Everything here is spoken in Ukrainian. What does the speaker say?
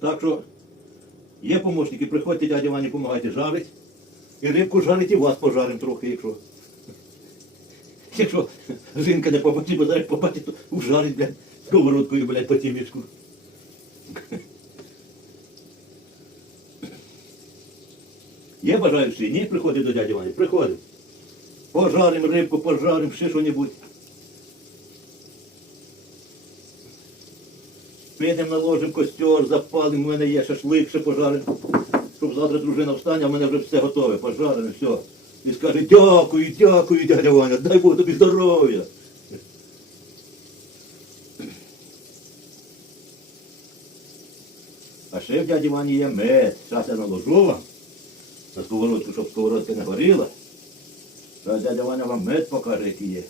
Так що є помощники, приходьте, дядя Вані, допомагайте жарити. І рибку жарить, і вас пожаримо трохи, якщо. Якщо жінка не побачить, бо зараз побачить, то ужарить, блядь, сковородкою, блядь, по тімічку. Є бажаючі? Ні, приходить до дяді Вані, приходить. Пожарим рибку, пожарим, ще що-небудь. Підемо наложимо костер, запалимо, в мене є шашлик, ще пожаримо. Щоб завтра дружина встане, а в мене вже все готове, пожарено, все. І скаже, дякую, дякую, дядя Ваня, дай Бог тобі здоров'я. А ще в дяді Вані є мед. Зараз я наложу вам на сковородку, щоб сковородка не горіла. Зараз дядя Ваня вам мед покаже, який є.